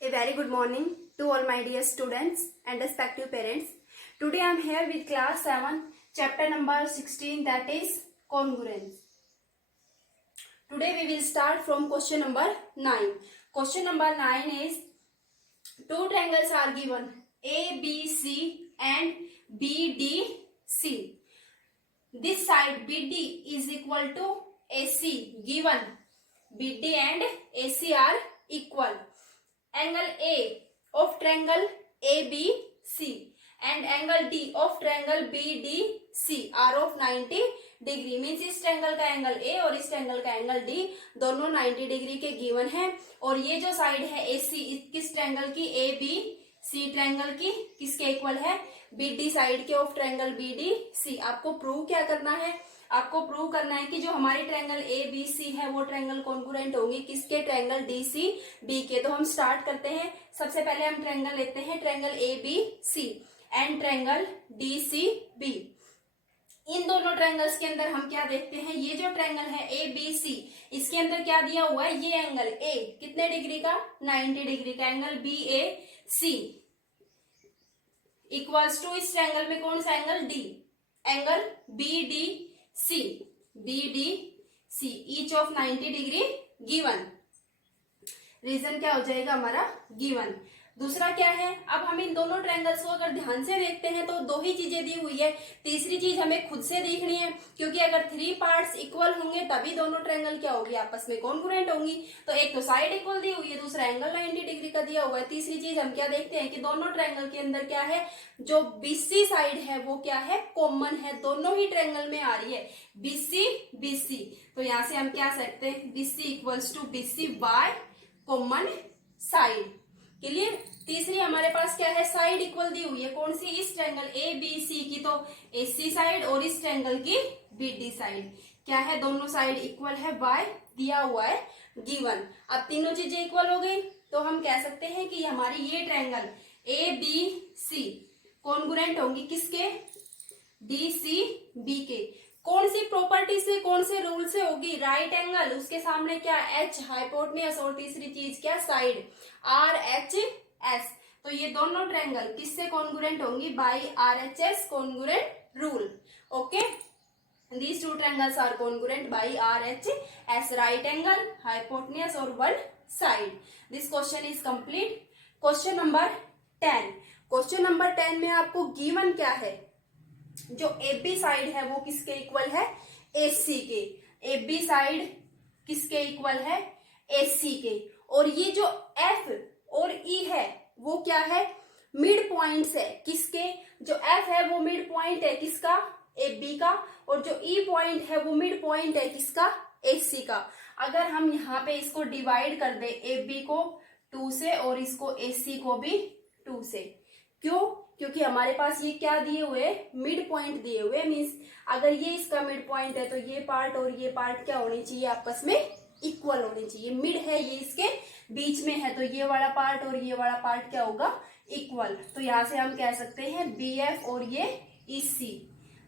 A very good morning to all my dear students and respective parents. Today I am here with class 7, chapter number 16, that is congruence. Today we will start from question number 9. Question number 9 is two triangles are given ABC and BDC. This side BD is equal to AC given. BD and AC are equal. Angle A of triangle ABC and angle D of triangle BDC are of 90 degree. Means इस triangle का angle A और इस triangle का angle D दोनों 90 degree के given है. और ये जो साइड है AC किस ट्रायंगल की, ABC ट्रायंगल की किसके इक्वल है, BD साइड के ऑफ ट्रायंगल BDC. आपको प्रूव क्या करना है, आपको प्रूव करना है कि जो हमारी ट्रायंगल ABC है वो ट्रायंगल कॉन्ग्रुएंट होंगी किसके, ट्रायंगल DCB के. तो हम स्टार्ट करते हैं. सबसे पहले हम ट्रायंगल लेते हैं triangle ABC and triangle DCB. इन दोनों ट्रायंगल्स के अंदर हम क्या देखते हैं, ये जो ट्रायंगल है ABC इसके अंदर क्या दिया हुआ है, ये एंगल A कितने डिग्री का, 90 डिग्री का. एंगल BAC इक्वल्स टू इस ट्रायंगल में कौन सा angle, D. Angle BDC each of 90 degree given. Reason क्या हो जाएगा हमारा, गिवन. दूसरा क्या है, अब हम इन दोनों ट्रायंगल्स को अगर ध्यान से देखते हैं तो दो ही चीजें दी हुई है. तीसरी चीज हमें खुद से देखनी है, क्योंकि अगर 3 पार्ट्स इक्वल होंगे तभी दोनों ट्रायंगल क्या होगी, आपस में कॉन्ग्रुएंट होंगी. तो एक तो साइड इक्वल दी हुई है, दूसरा एंगल 90 डिग्री का दिया हुआ है. तीसरी चीज हम क्या देखते हैं कि दोनों ट्रायंगल के अंदर क्या है, जो BC साइड है वो क्या है, कॉमन है. दोनों ही ट्रायंगल में आ रही है BC. तो यहाँ से हम क्या सकते हैं, BC equals to BC by common side. Clear. तीसरी हमारे पास क्या है, साइड इक्वल दी हुई है. कौन सी, इस ट्रायंगल ABC की तो AC साइड और इस ट्रायंगल की BD साइड. क्या है, दोनों साइड इक्वल है बाय दिया हुआ है गिवन. अब तीनों चीजें इक्वल हो गई तो हम कह सकते हैं कि हमारी ये ट्रायंगल ABC कॉन्ग्रुएंट होंगी किसके, DCB के. कौन सी प्रॉपर्टी से, कौन से रूल से होगी, राइट एंगल, उसके सामने क्या H हाइपोटेन्यूज और तीसरी चीज क्या, साइड RHS. तो ये दोनों ट्रायंगल किससे कॉन्ग्रुएंट होंगी, by RHS congruent rule. Okay, these two triangles are congruent by RHS, right angle, hypotenuse और one side. This question is complete. Question number 10. Question number 10 में आपको गिवन क्या है, जो AB साइड है वो किसके इक्वल है, AC के. AB साइड किसके इक्वल है, AC के. और ये जो F और E है वो क्या है, मिड पॉइंट्स है किसके, जो F है वो मिड पॉइंट है किसका, AB का. और जो E पॉइंट है वो मिड पॉइंट है किसका, AC का. अगर हम यहाँ पे इसको डिवाइड कर दे AB को 2 से और इसको AC को भी 2 से, क्यों, क्योंकि हमारे पास ये क्या दिए हुए, मिड पॉइंट दिए हुए. मीन्स अगर ये इसका मिड पॉइंट है तो ये पार्ट और ये पार्ट क्या होनी चाहिए, आपस में इक्वल होनी चाहिए. मिड है ये इसके बीच में है तो ये वाला पार्ट और ये वाला पार्ट क्या होगा, इक्वल. तो यहाँ से हम कह सकते हैं BF और ये EC,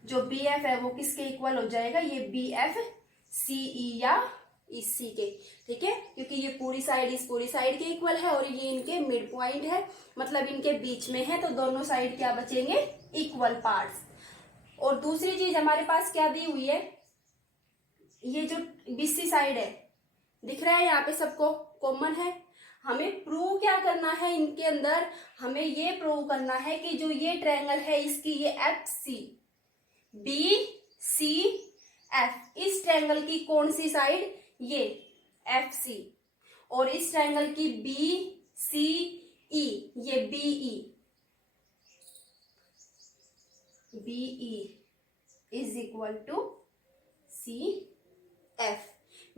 जो BF है वो किसके इक्वल हो जाएगा, ये BFCE या EC के. ठीक है, क्योंकि ये पूरी साइड इस पूरी साइड के इक्वल है और ये इनके मिड पॉइंट है, मतलब इनके बीच में है. तो दोनों साइड क्या बचेंगे, इक्वल पार्ट्स. और दूसरी चीज हमारे पास क्या दी हुई है, ये जो BC साइड है दिख रहा है यहाँ पे सबको कॉमन है. हमें प्रूव क्या करना है, इनके अंदर हमें ये प्रूव करना है कि जो ये ट्रायंगल है इसकी ये FC BCF, इस ट्रायंगल की कौन सी साइड, ये FC. और इस ट्रायंगल की BCE, ये BE is equal to CF.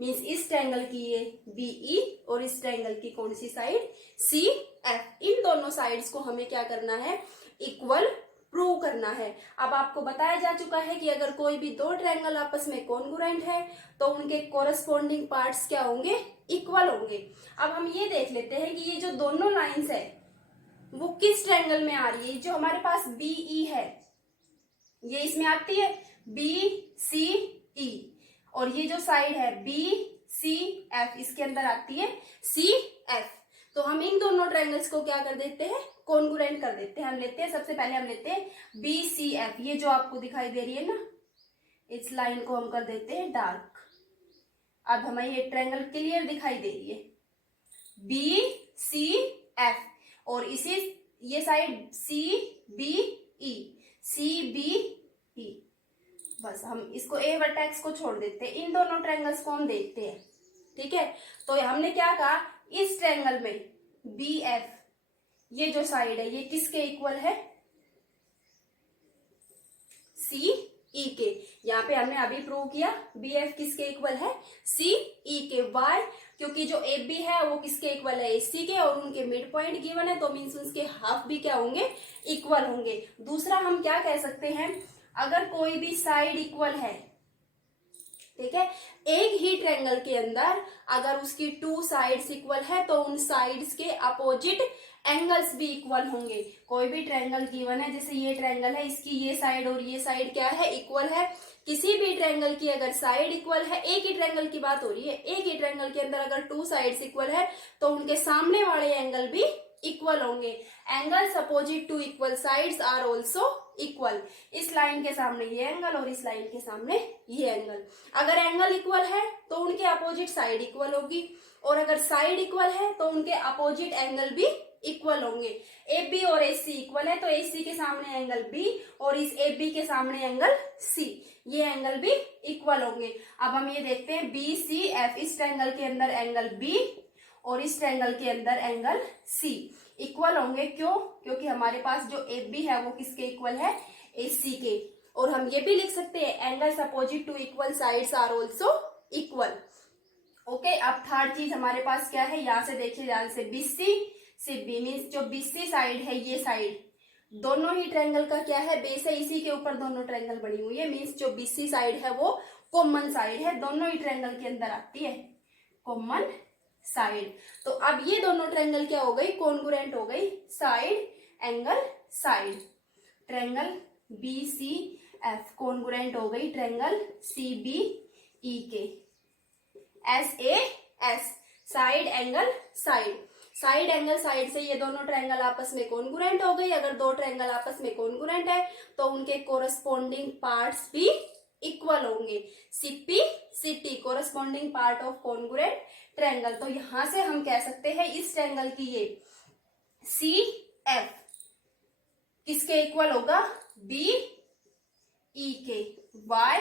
Means इस ट्रायंगल की ये BE और इस ट्रायंगल की कौन सी साइड, CF. इन दोनों साइड्स को हमें क्या करना है, इक्वल प्रूव करना है. अब आपको बताया जा चुका है कि अगर कोई भी दो ट्रायंगल आपस में कॉन्ग्रुएंट है तो उनके कोरस्पॉन्डिंग पार्ट्स क्या होंगे, इक्वल होंगे. अब हम ये देख लेते हैं कि ये जो दोनों लाइंस है वो किस ट्रायंगल में आ रही है. जो हमारे पास BE है ये इसमें आती है BCE, और ये जो साइड है BCF इसके अंदर आती है CF. तो तो हम इन दोनों ट्रायंगल्स को क्या कर देते हैं, कॉन्ग्रुएंट कर देते हैं। हम लेते हैं सबसे पहले हम लेते हैं BCF, ये जो आपको दिखाई दे रही है ना, इस लाइन को हम कर देते हैं डार्क। अब हमें ये ट्रायंगल क्लियर दिखाई दे रही है BCF, और इसी ये साइड CBE, CBE। बस हम इसको ए वर्टेक्स को छोड़ देते हैं, इन दोनों ट्रायंगल्स को हम देखते हैं। ठीक है, तो हमने क्या कहा, इस ट्रायंगल में BF ये जो साइड है ये किसके इक्वल है, CE के। यहाँ पे हमने अभी प्रूव किया BF किसके इक्वल है, CE के। वाई, क्योंकि जो AB है वो किसके इक्वल है, AC के, और उनके मिड पॉइंट गिवन है, तो मीन्स उसके हाफ भी क्या होंगे, इक्वल होंगे। दूसरा हम क्या कह सकते हैं, अगर कोई भी साइड इक्वल है, ठीक है, एक ही ट्रायंगल के अंदर अगर उसकी 2 साइड्स इक्वल है तो उन साइड्स के अपोजिट एंगल्स भी इक्वल होंगे। कोई भी ट्रायंगल गिवन है, जैसे ये ट्रायंगल है, इसकी ये साइड और ये साइड क्या है, इक्वल है। किसी भी ट्रायंगल की अगर साइड इक्वल है, एक ही ट्रायंगल की बात हो रही है, एक ही ट्रायंगल के अंदर अगर 2 साइड्स इक्वल है तो उनके सामने वाले एंगल भी इक्वल होंगे। Angles opposite to equal sides are also equal. इस लाइन के सामने ये एंगल और इस लाइन के सामने ये एंगल, अगर एंगल इक्वल है तो उनके अपोजिट साइड इक्वल होगी, और अगर साइड इक्वल है तो उनके अपोजिट एंगल भी इक्वल होंगे। AB और AC इक्वल है तो AC के सामने एंगल B और इस AB के सामने एंगल C, ये एंगल भी इक्वल होंगे। अब हम ये देखते हैं BCF, इस ट्रायंगल के अंदर एंगल B और इस ट्रायंगल के अंदर एंगल C इक्वल होंगे। क्यों, क्योंकि हमारे पास जो AB है वो किसके इक्वल है, AC के। और हम ये भी लिख सकते हैं angles opposite to equal sides are also equal. Okay, अब थर्ड चीज हमारे पास क्या है, यहाँ से देखिए, ध्यान से, BC से B मीन्स जो BC साइड है, ये साइड दोनों ही ट्रायंगल का क्या है, बेस है, इसी के ऊपर दोनों ट्रायंगल बनी हुई है। मीन्स जो BC साइड है वो कॉमन साइड है, दोनों ही ट्रायंगल के अंदर आती है, कॉमन साइड। तो अब ये दोनों ट्रायंगल क्या हो गई, कॉन्ग्रुएंट हो गई, side angle side. Triangle BCF congruent हो गई ट्रायंगल CBE के। SAS side angle side, side angle side से ये दोनों ट्रायंगल आपस में कॉन्ग्रुएंट हो गई। अगर दो ट्रायंगल आपस में कॉन्ग्रुएंट है तो उनके कोरस्पॉन्डिंग पार्ट्स भी इक्वल होंगे। CP CT corresponding part of congruent triangle. तो यहां से हम कह सकते हैं इस ट्रायंगल की ये CF किसके इक्वल होगा, BE के। Y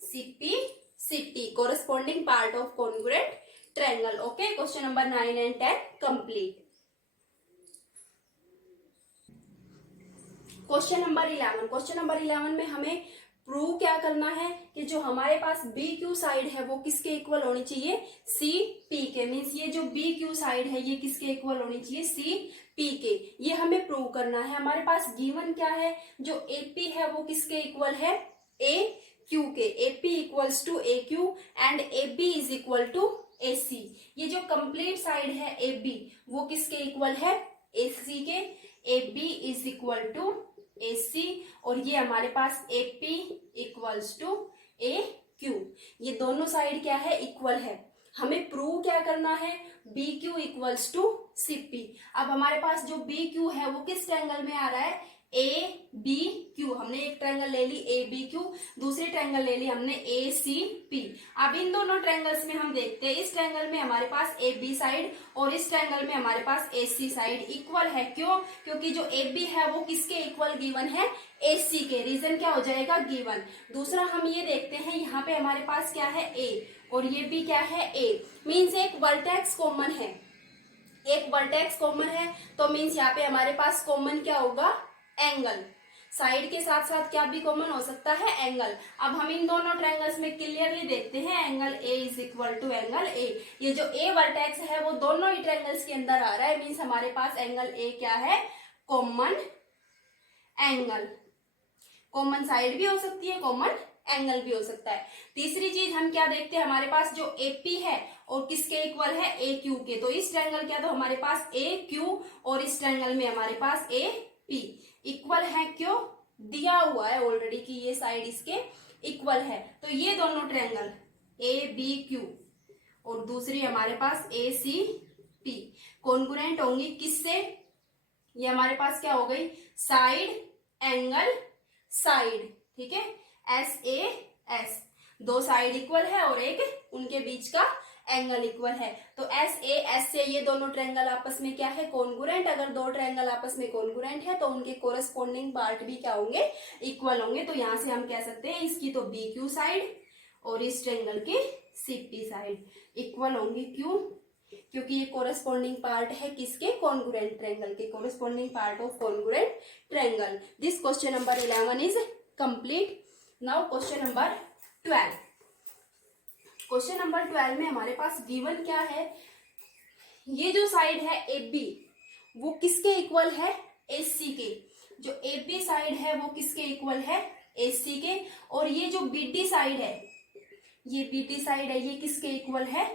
CP CT corresponding part of congruent triangle. Okay, question number 9 and 10 complete. Question number 11, question number 11 में हमें प्रूव क्या करना है कि जो हमारे पास BQ साइड है वो किसके इक्वल होनी चाहिए, CP के। मीन्स ये जो BQ साइड है ये किसके इक्वल होनी चाहिए, CP के। ये हमें प्रूव करना है। हमारे पास गिवन क्या है, जो AP है वो किसके इक्वल है, AQ के। AP equals to AQ and AB is equal to AC। ये जो कंप्लीट साइड है AB वो किसके इक्वल है, AC के। AB is equal to AC, और ये हमारे पास AP इक्वल्स टू AQ। ये दोनों साइड क्या है, इक्वल है। हमें प्रूव क्या करना है, BQ इक्वल्स टू CP। अब हमारे पास जो BQ है वो किस ट्रायंगल में आ रहा है, ABQ। हमने एक ट्रायंगल ले ली ABQ, दूसरी ट्रायंगल ले ली हमने ACP। अब इन दोनों ट्रायंगल्स में हम देखते हैं, इस ट्रायंगल में हमारे पास AB साइड और इस ट्रायंगल में हमारे पास AC साइड इक्वल है। क्यों, क्योंकि जो AB है वो किसके इक्वल गिवन है, AC के। रीजन क्या हो जाएगा, गिवन। दूसरा हम ये देखते हैं, यहाँ पे हमारे पास क्या है, A और ये भी क्या है, A। मीन्स एक वर्टेक्स कॉमन है, एक वर्टेक्स कॉमन है, तो मीन्स यहाँ पे हमारे पास कॉमन क्या होगा, एंगल। साइड के साथ साथ क्या भी कॉमन हो सकता है, एंगल। अब हम इन दोनों ट्रायंगल्स में क्लियरली देखते हैं, angle A is equal to angle A। ये जो A वर्टेक्स है वो दोनों ही ट्रायंगल्स के अंदर आ रहा है। मीन्स हमारे पास एंगल A क्या है, कॉमन एंगल। कॉमन साइड भी हो सकती है, कॉमन एंगल भी हो सकता है। तीसरी चीज हम क्या देखते हैं, हमारे पास जो AP है और किसके इक्वल है, AQ के। तो इस ट्रायंगल क्या, तो हमारे पास AQ और इस ट्रायंगल में हमारे पास AP इक्वल है। क्यों, दिया हुआ है ऑलरेडी कि ये साइड इसके इक्वल है। तो ये दोनों ट्रायंगल ABQ और दूसरी हमारे पास ACP कॉन्ग्रुएंट होंगी किससे, ये हमारे पास क्या हो गई, साइड एंगल साइड, ठीक है, SAS, दो साइड इक्वल है और एक उनके बीच का एंगल इक्वल है, तो SAS से ये दोनों ट्रायंगल आपस में क्या है, कॉन्ग्रुएंट। अगर दो ट्रायंगल आपस में कॉन्ग्रुएंट है तो उनके कोरस्पोंडिंग पार्ट भी क्या होंगे, इक्वल होंगे। तो यहां से हम कह सकते हैं इसकी तो BQ साइड और इस ट्रायंगल की CP साइड इक्वल होंगी। क्यों, क्योंकि ये कोरस्पोंडिंग पार्ट है किसके, कॉन्ग्रुएंट ट्रायंगल के, corresponding part of congruent triangle. This question number 11 is complete. Now question number 12। Question number 12 में हमारे पास गिवन क्या है, ये जो साइड है AB वो किसके इक्वल है, AC के। जो AB साइड है वो किसके इक्वल है, AC के। और ये जो BD साइड है, ये BD साइड है, ये किसके इक्वल है,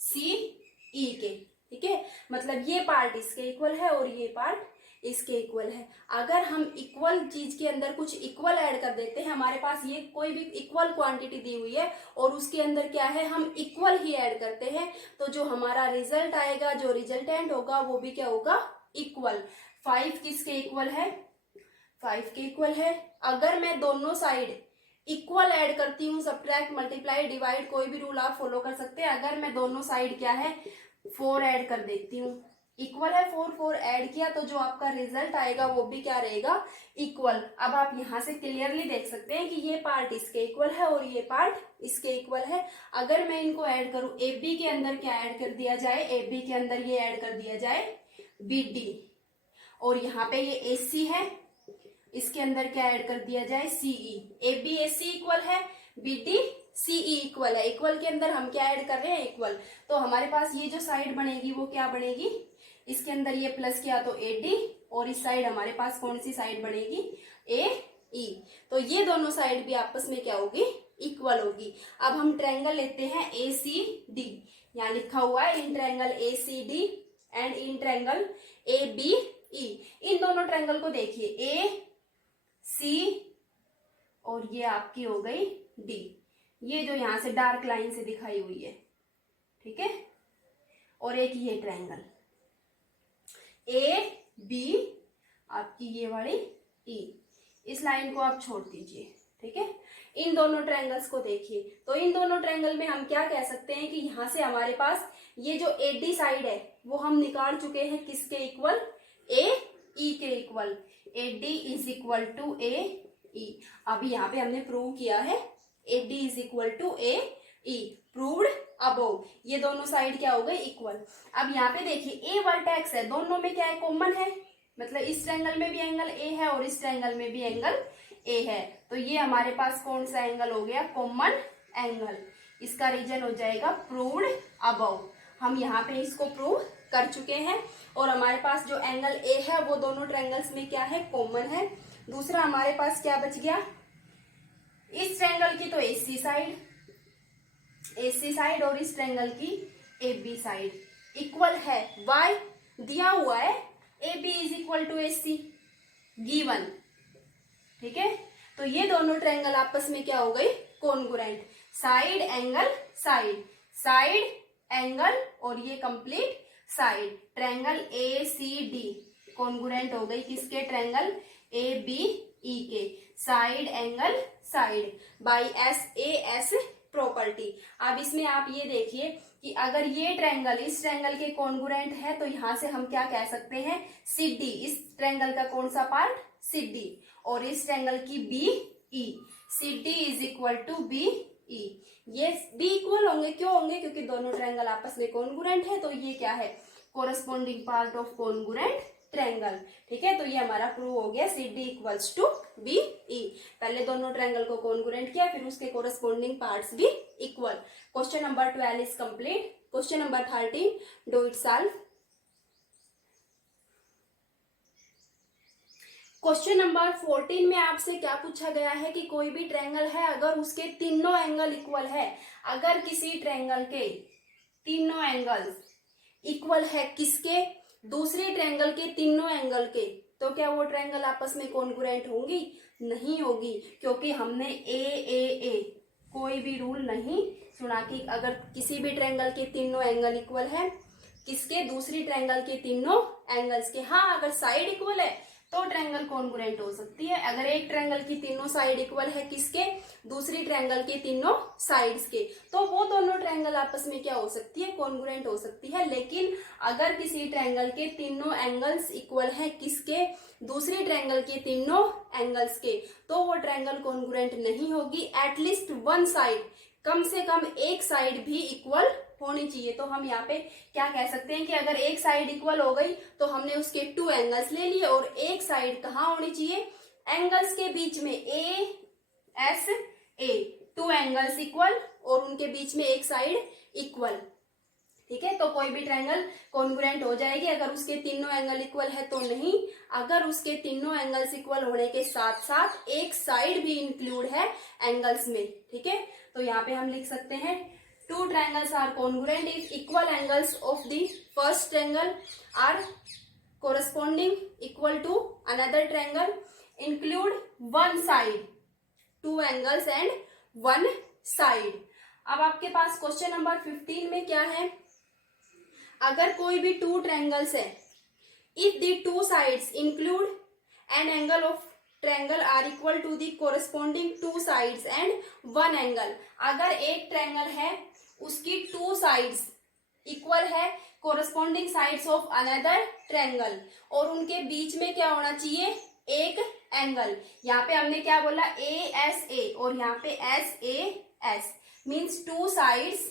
CE के, ठीक है। मतलब ये पार्ट इसके इक्वल है और ये पार्ट इसके इक्वल है। अगर हम इक्वल चीज के अंदर कुछ इक्वल ऐड कर देते हैं, हमारे पास ये कोई भी इक्वल क्वांटिटी दी हुई है और उसके अंदर क्या है, हम इक्वल ही ऐड करते हैं, तो जो हमारा रिजल्ट आएगा, जो रिजल्टेंट होगा वो भी क्या होगा, इक्वल। 5 किसके इक्वल है, 5 के इक्वल है। अगर मैं दोनों साइड इक्वल ऐड करती हूँ, सब्ट्रैक्ट, मल्टीप्लाई, डिवाइड, कोई भी रूल आप फॉलो कर सकते हैं। अगर मैं दोनों साइड क्या है 4 ऐड कर देती हूँ, इक्वल है 4 ऐड किया, तो जो आपका रिजल्ट आएगा वो भी क्या रहेगा, इक्वल। अब आप यहां से क्लियरली देख सकते हैं कि ये पार्ट इसके इक्वल है और ये पार्ट इसके इक्वल है। अगर मैं इनको ऐड करूं, AB के अंदर क्या ऐड कर दिया जाए, AB के अंदर ये ऐड कर दिया जाए BD, और यहाँ पे ये AC है, इसके अंदर क्या ऐड कर दिया जाए, CE। AB AC इक्वल है, BD CE इक्वल है। इक्वल के अंदर हम क्या ऐड कर रहे हैं, इक्वल। तो हमारे पास ये जो साइड बनेगी वो क्या बनेगी, इसके अंदर ये प्लस किया तो AD, और इस साइड हमारे पास कौन सी साइड बनेगी, AE। तो ये दोनों साइड भी आपस में क्या होगी, इक्वल होगी। अब हम ट्रायंगल लेते हैं ACD, यहाँ लिखा हुआ है in triangle ACD and in triangle ABE। इन दोनों ट्रायंगल को देखिए, AC और ये आपकी हो गई D, ये जो यहां से डार्क लाइन से दिखाई हुई है, ठीक है। और एक ये ट्रायंगल AB, आपकी ये वाली E, इस लाइन को आप छोड़ दीजिए, ठीक है। इन दोनों ट्रायंगल्स को देखिए, तो इन दोनों ट्रायंगल में हम क्या कह सकते हैं कि यहां से हमारे पास ये जो AD साइड है वो हम निकाल चुके हैं किसके इक्वल, AE के इक्वल। AD is equal to AE। अभी यहाँ पे हमने प्रूव किया है AD is equal to AE, proved above. ये दोनों साइड क्या हो गई, इक्वल। अब यहाँ पे देखिए A वर्टेक्स है, दोनों में क्या है, कॉमन है, मतलब इस ट्रायंगल में भी एंगल A है और इस ट्रायंगल में भी एंगल A है। तो ये हमारे पास कौन सा एंगल हो गया, कॉमन एंगल। इसका रीजन हो जाएगा प्रूव्ड अबोव। हम यहाँ पे इसको प्रूव कर चुके हैं और हमारे पास जो एंगल A है वो दोनों ट्रायंगल्स में क्या है, कॉमन है। दूसरा हमारे पास क्या बच गया, इस ट्रायंगल की तो AC साइड और इस ट्रायंगल की AB साइड इक्वल है। वाई दिया हुआ है AB is equal to AC given, ठीक है। तो ये दोनों ट्रायंगल आपस में क्या हो गई, congruent. Side angle side, side angle और ये complete side, triangle ACD congruent हो गई किसके, ट्रायंगल ABE के, side angle side by SAS property. अब इसमें आप ये देखिए कि अगर ये ट्रायंगल इस ट्रायंगल के कॉन्ग्रुएंट है तो यहां से हम क्या कह सकते हैं, CD, इस ट्रायंगल का कौन सा पार्ट, CD, और इस ट्रायंगल की BE, CD is equal to BE। ये B इक्वल होंगे, क्यों होंगे, क्योंकि दोनों ट्रायंगल आपस में कॉन्ग्रुएंट है, तो ये क्या है, corresponding part of congruent triangle, ठीक है। तो ये हमारा प्रूव हो गया CD इक्वल्स टू BE। पहले दोनों ट्रायंगल को कॉन्ग्रुएंट किया, फिर उसके कोरस्पोंडिंग पार्ट्स भी equal. Question number 12 is complete. Question number 13, do it solve. Question number 14 में आपसे क्या पूछा गया है कि कोई भी ट्रायंगल है, अगर उसके तीनों एंगल इक्वल है, अगर किसी ट्रायंगल के तीनों एंगल्स इक्वल है किसके, दूसरे ट्रायंगल के तीनों एंगल के, तो क्या वो ट्रायंगल आपस में कॉन्ग्रुएंट होंगी, नहीं होगी, क्योंकि हमने ए कोई भी रूल नहीं सुना कि अगर किसी भी ट्रायंगल के तीनों एंगल इक्वल है किसके? दूसरी ट्रायंगल के तीनों एंगल्स के। हाँ, अगर साइड इक्वल है तो ट्रायंगल कॉन्ग्रुएंट हो सकती है। अगर एक ट्रायंगल की तीनों साइड इक्वल है किसके? दूसरी ट्रायंगल के तीनों साइड्स के, तो वो दोनों ट्रायंगल आपस में क्या हो सकती है? कॉन्ग्रुएंट हो सकती है। लेकिन अगर किसी ट्रायंगल के तीनों एंगल्स इक्वल है किसके? दूसरी ट्रायंगल के तीनों एंगल्स के, तो वो ट्रायंगल कॉन्ग्रुएंट नहीं होगी। एटलीस्ट वन साइड, कम से कम एक साइड भी इक्वल होनी चाहिए। तो हम यहाँ पे क्या कह सकते हैं कि अगर एक साइड इक्वल हो गई तो हमने उसके टू एंगल्स ले लिए, और एक साइड कहाँ होनी चाहिए? एंगल्स के बीच में, A S A, two angles equal और उनके बीच में एक साइड इक्वल। ठीक है, तो कोई भी ट्रायंगल कॉन्ग्रुएंट हो जाएगी। अगर उसके तीनों एंगल इक्वल है तो नहीं, अगर उसके तीनों एंगल्स इक्वल होने के साथ साथ एक साइड भी इंक्लूड है एंगल्स में। ठीक है, तो यहाँ पे हम लिख सकते हैं two triangles are congruent if equal angles of the first triangle are corresponding equal to another triangle, include one side, two angles and one side। अब आपके पास क्वेश्चन नंबर 15 में क्या है? अगर कोई भी टू ट्रायंगल्स है, if the two sides include an angle of triangle are equal to the corresponding two sides and one angle. अगर एक ट्रायंगल है उसकी टू साइड्स इक्वल है corresponding sides of another triangle, और उनके बीच में क्या होना चाहिए? एक एंगल। यहाँ पे हमने क्या बोला? ए एस ए, और यहाँ पे S A S, means two sides,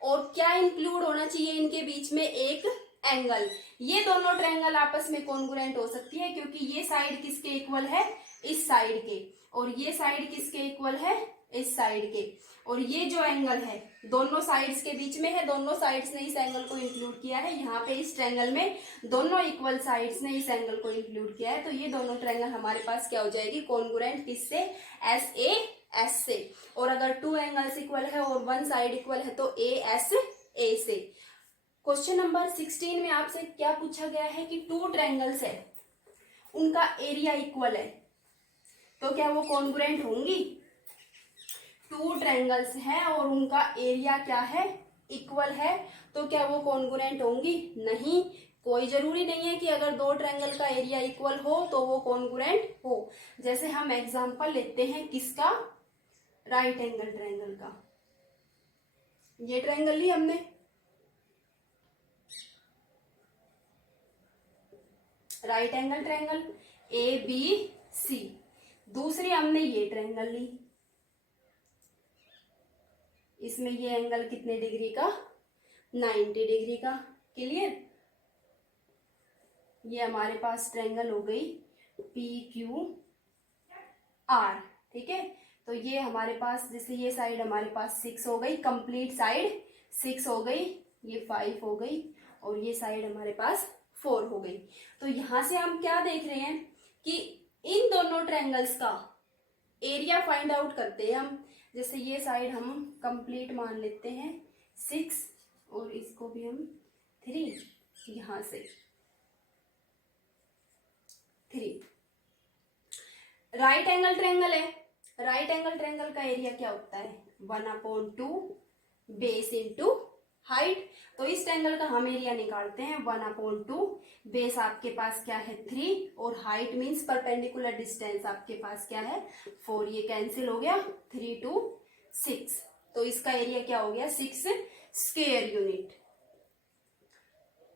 और क्या इंक्लूड होना चाहिए इनके बीच में? एक एंगल। ये दोनों ट्रायंगल आपस में कॉन्ग्रुएंट हो सकती है, क्योंकि ये साइड किसके इक्वल है? इस साइड के, और ये साइड किसके इक्वल है? इस साइड के। और ये जो एंगल है दोनों साइड्स के बीच में है, दोनों साइड्स ने इस एंगल को इंक्लूड किया है। यहाँ पे इस ट्रायंगल में दोनों इक्वल साइड्स ने इस एंगल को इंक्लूड किया है, तो ये दोनों ट्रायंगल हमारे पास क्या हो जाएगी? कॉन्ग्रुएंट। किससे? एस ए एस से। और अगर टू एंगल्स इक्वल है और वन साइड इक्वल है तो ए एस ए से। क्वेश्चन नंबर 16 में आपसे क्या पूछा गया है कि टू ट्रायंगल्स है, उनका एरिया इक्वल है, तो क्या वो कॉन्ग्रुएंट होंगी? टू ट्रायंगल्स है और उनका एरिया क्या है? इक्वल है, तो क्या वो कॉन्ग्रुएंट होंगी? नहीं, कोई जरूरी नहीं है कि अगर दो ट्रायंगल का एरिया इक्वल हो तो वो कॉन्ग्रुएंट हो। जैसे हम एग्जांपल लेते हैं किसका? राइट एंगल ट्रायंगल का। ये ट्रायंगल ली हमने, right angle triangle A B C. दूसरी हमने ये ट्रायंगल ली, इसमें ये एंगल कितने डिग्री का? 90 डिग्री का। क्लियर? ये हमारे पास ट्रायंगल हो गई पी क्यू आर। ठीक है, तो ये हमारे पास, जैसे ये साइड हमारे पास 6 हो गई, कंप्लीट साइड 6 हो गई, ये 5 हो गई, और ये साइड हमारे पास 4 हो गई। तो यहां से हम क्या देख रहे हैं कि इन दोनों ट्रायंगल्स का एरिया फाइंड आउट करते हैं हम। जैसे ये साइड हम कंप्लीट मान लेते हैं 6, और इसको भी हम 3, यहां से 3। राइट एंगल ट्रायंगल है, राइट एंगल ट्रायंगल का एरिया क्या होता है? 1/2 बेस इंटू हाइट। तो इस ट्रायंगल का हम एरिया निकालते हैं 1/2। बेस आपके पास क्या है? 3, और हाइट मीन्स परपेंडिकुलर डिस्टेंस आपके पास क्या है? 4। ये कैंसिल हो गया, 3 2 6, तो इसका एरिया क्या हो गया? 6 स्क्वायर यूनिट।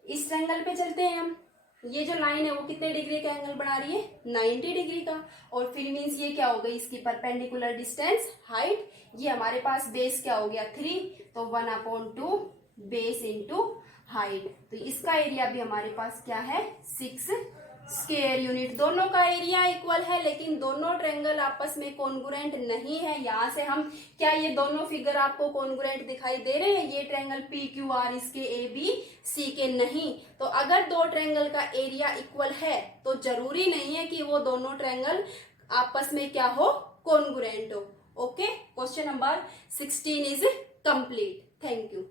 इस ट्रायंगल पे चलते हैं हम। ये जो लाइन है वो कितने डिग्री का एंगल बना रही है? 90 डिग्री का। और फिर मीन्स ये क्या हो गई? इसकी परपेंडिकुलर डिस्टेंस हाइट। ये हमारे पास बेस क्या हो गया? 3, तो 1/2 बेस इंटू हाइट। तो इसका एरिया भी हमारे पास क्या है? 6 स्क्वायर यूनिट। दोनों का एरिया इक्वल है, लेकिन दोनों ट्रायंगल आपस में कॉन्ग्रुएंट नहीं है। यहाँ से हम क्या, ये दोनों फिगर आपको कॉन्ग्रुएंट दिखाई दे रहे हैं? ये ट्रायंगल पी क्यू आर इसके ए बी सी के नहीं। तो अगर दो ट्रायंगल का एरिया इक्वल है तो जरूरी नहीं है कि वो दोनों ट्रायंगल आपस में क्या हो? कॉन्ग्रुएंट हो। Okay, question number 16 is complete. Thank you.